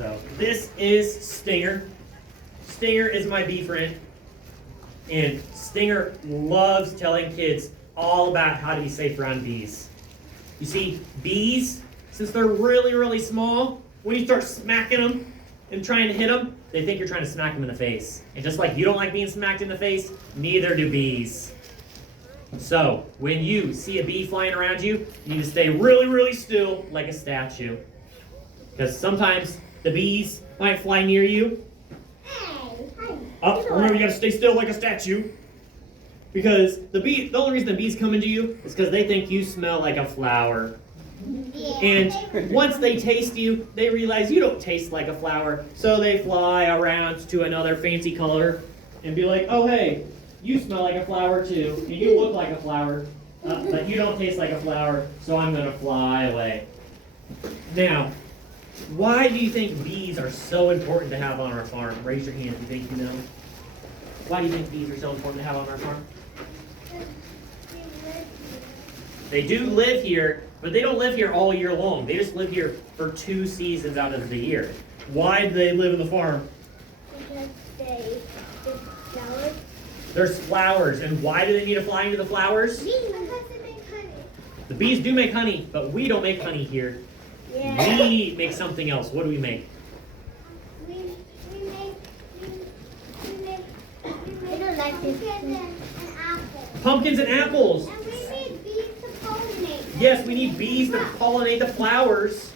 So this is Stinger. Stinger is my bee friend. And Stinger loves telling kids all about how to be safe around bees. You see, bees, since they're really, really small, when you start smacking them and trying to hit them, they think you're trying to smack them in the face. And just like you don't like being smacked in the face, neither do bees. So, when you see a bee flying around you, you need to stay really, really still like a statue. Because sometimes the bees might fly near you. Oh, remember, you gotta stay still like a statue. Because the only reason the bees come into you is because they think you smell like a flower. And once they taste you, they realize you don't taste like a flower. So they fly around to another fancy color and be like, oh hey, you smell like a flower too, and you look like a flower, but you don't taste like a flower, so I'm gonna fly away. Now, why do you think bees are so important to have on our farm? Raise your hand if you think you know. Why do you think bees are so important to have on our farm? They do live here, but they don't live here all year long. They just live here for 2 seasons out of the year. Why do they live in the farm? Because there's flowers. There's flowers, and why do they need to fly into the flowers? Because they make honey. The bees do make honey, but we don't make honey here. Yeah. We make something else. What do we make? We don't like this. Pumpkins and apples. And we need bees to pollinate. Yes, we need bees to pollinate the flowers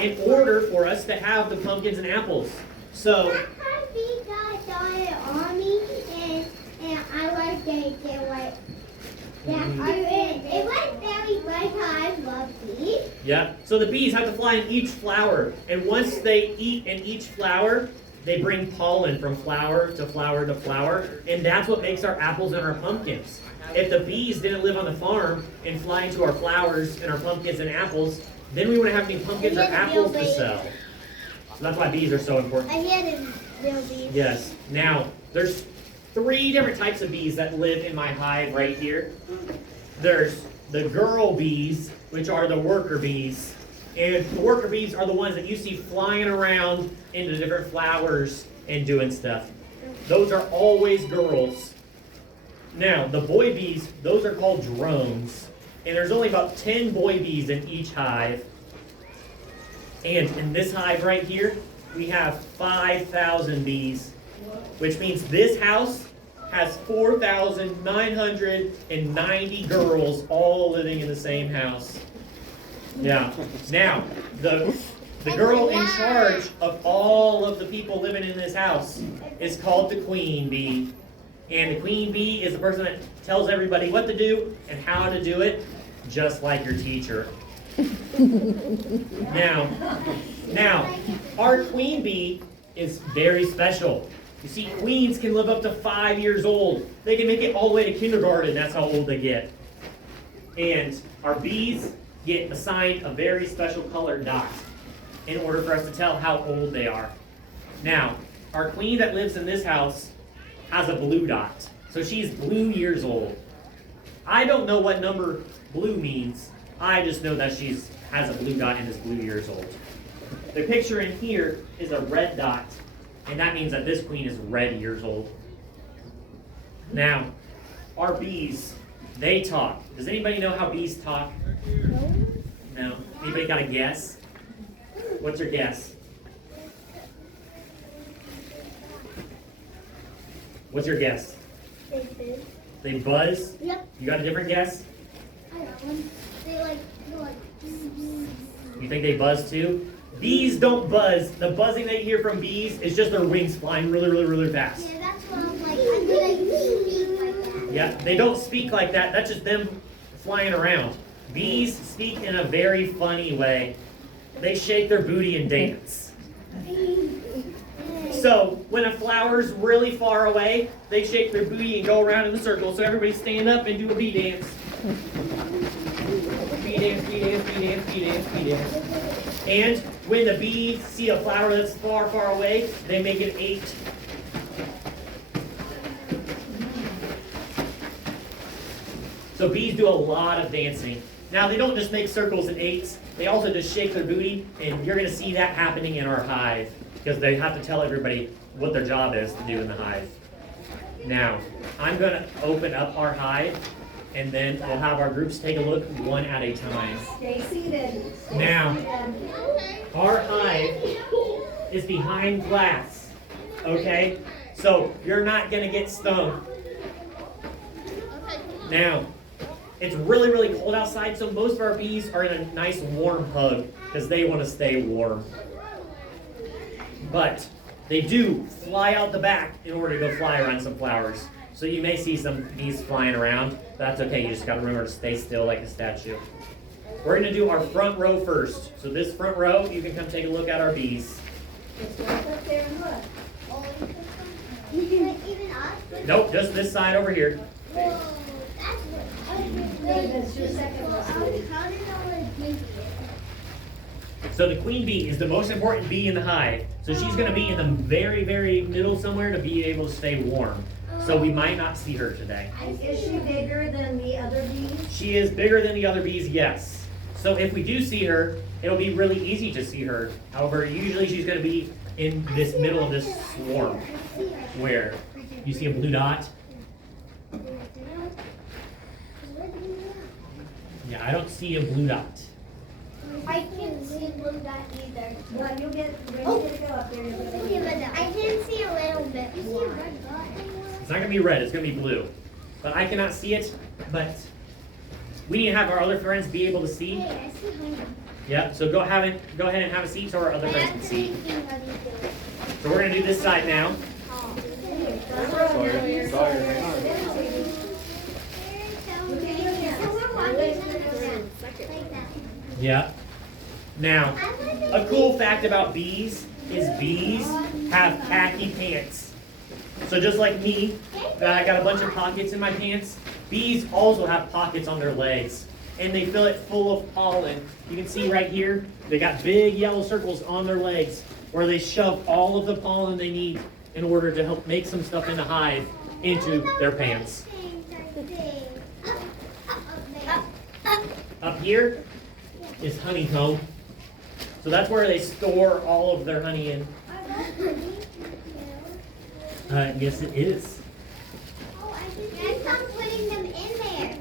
in order for us to have the pumpkins and apples. So, That time bees started on me, and I was they were. It was very great. I love bees. yeah. So the bees have to fly in each flower, and once they eat in each flower, they bring pollen from flower to flower to flower, and that's what makes our apples and our pumpkins. If the bees didn't live on the farm and fly into our flowers and our pumpkins and apples, then we wouldn't have any pumpkins or apples to sell. So that's why bees are so important. I hear the real bees. Yes. Now, there's 3 different types of bees that live in my hive right here. There's the girl bees, which are the worker bees. And the worker bees are the ones that you see flying around into different flowers and doing stuff. Those are always girls. Now, the boy bees, those are called drones. And there's only about 10 boy bees in each hive. And in this hive right here, we have 5,000 bees, which means this house has 4,990 girls all living in the same house. Yeah. Now, the girl in charge of all of the people living in this house is called the queen bee. And the queen bee is the person that tells everybody what to do and how to do it, just like your teacher. Now, our queen bee is very special. You see, queens can live up to 5 years old. They can make it all the way to kindergarten. That's how old they get. And our bees get assigned a very special colored dot in order for us to tell how old they are. Now, our queen that lives in this house has a blue dot. So she's blue years old. I don't know what number blue means. I just know that she has a blue dot and is blue years old. The picture in here is a red dot, and that means that this queen is red years old. Now, our bees, they talk. Does anybody know how bees talk? No? Anybody got a guess? What's your guess? What's your guess? They buzz? Yep. You got a different guess? I got one. They like. You think they buzz too? Bees don't buzz. The buzzing that you hear from bees is just their wings flying really, really, really fast. Yeah, that's what I'm like. I feel like speak like that. Yeah, they don't speak like that. That's just them flying around. Bees speak in a very funny way. They shake their booty and dance. So, when a flower's really far away, they shake their booty and go around in a circle. So everybody stand up and do a bee dance. Bee dance, bee dance, bee dance, bee dance, bee dance. And when the bees see a flower that's far, far away, they make an 8. So bees do a lot of dancing. Now they don't just make circles and 8s, they also just shake their booty, and you're gonna see that happening in our hive, because they have to tell everybody what their job is to do in the hive. Now, I'm gonna open up our hive, and then we'll have our groups take a look one at a time. Stay seated. Now, our hive is behind glass, okay? So you're not gonna get stung. Now, it's really, really cold outside, so most of our bees are in a nice warm hug because they want to stay warm. But they do fly out the back in order to go fly around some flowers. So you may see some bees flying around, but that's okay. You just got to remember to stay still like a statue. We're going to do our front row first. So this front row, you can come take a look at our bees. Just walk up there and look. Even us? Nope, just this side over here. Whoa, that's what. That's your second row. How did I want to do it? So the queen bee is the most important bee in the hive. So she's going to be in the very, very middle somewhere to be able to stay warm. So we might not see her today. Is she bigger than the other bees? She is bigger than the other bees, yes. So if we do see her, it'll be really easy to see her. However, usually she's going to be in this middle of this swarm where you see a blue dot. Yeah, I don't see a blue dot. I can't see blue dot either. Well, you'll get ready to go up there. I can see a little bit more. It's not going to be red, it's going to be blue. But I cannot see it, but we need to have our other friends be able to see. Hey, I see honey. Yeah, so go ahead and have a seat so our other friends can see. So we're going to do this side now. Yeah. Now, a cool fact about bees is bees have khaki pants. So just like me, I got a bunch of pockets in my pants. Bees also have pockets on their legs, and they fill it full of pollen. You can see right here, they got big yellow circles on their legs where they shove all of the pollen they need in order to help make some stuff in the hive into their pants. Up here is honeycomb. So that's where they store all of their honey in. Yes, it is. I'm putting them in there.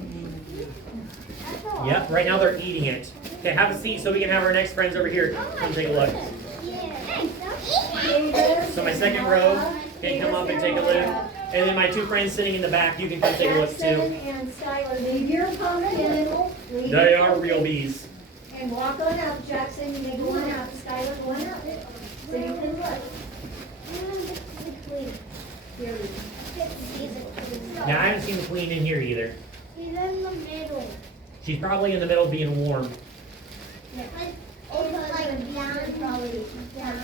Yep, right now they're eating it. Okay, have a seat so we can have our next friends over here come take a look. So my second row can come up and take a look. And then my two friends sitting in the back, you can come take a look Jackson too. and Skylar, leave your opponent in. Leave They your are opponent real in. bees. And walk on out, Jackson, you may go on out, Skylar, go on out. So you can look. Here we go. Now I haven't seen the queen in here either. He's in the middle. She's probably in the middle being warm. It's like down, probably down.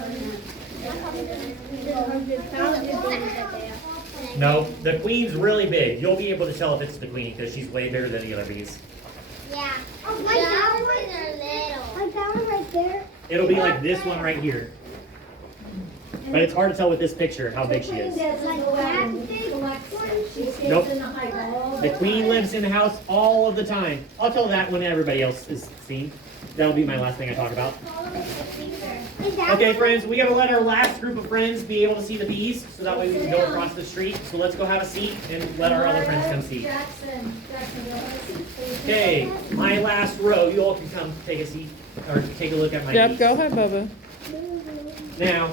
No, the queen's really big. You'll be able to tell if it's the queen because she's way bigger than the other bees. Yeah. Oh, my that ones are little. Like that one right there. It'll be like this one right here. But it's hard to tell with this picture how big she The queen is. doesn't go out and collect them. She stays Nope. in the hive all The the queen time. lives in the house all of the time. I'll tell that when everybody else is seen. That'll be my last thing I talk about. Okay, friends, we gotta let our last group of friends be able to see the bees, so that way we can go across the street. So let's go have a seat and let our other friends come see. Jackson, go have a seat, please. Okay, my last row. You all can come take a seat or take a look at my Yep, bees. go ahead, Bubba. Now,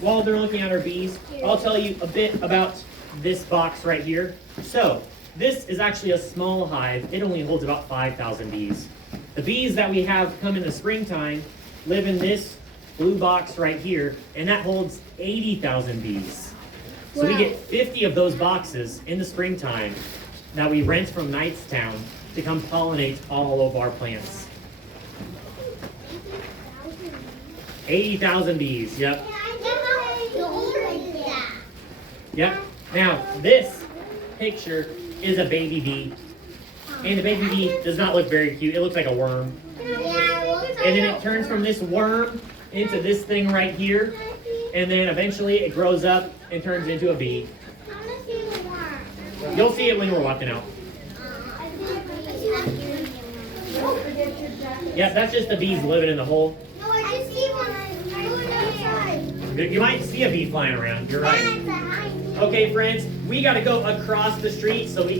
while they're looking at our bees, I'll tell you a bit about this box right here. So, this is actually a small hive. It only holds about 5,000 bees. The bees that we have come in the springtime live in this blue box right here, and that holds 80,000 bees. So we get 50 of those boxes in the springtime that we rent from Knightstown to come pollinate all of our plants. 80,000 bees, yep. Yep. Now, this picture is a baby bee. And the baby bee does not look very cute. It looks like a worm. And then it turns from this worm into this thing right here. And then eventually it grows up and turns into a bee. You'll see it when we're walking out. Yep, that's just the bees living in the hole. No, I just see one. I went outside. You might see a bee flying around. You're right. That's a high. Okay, friends, we got to go across the street so we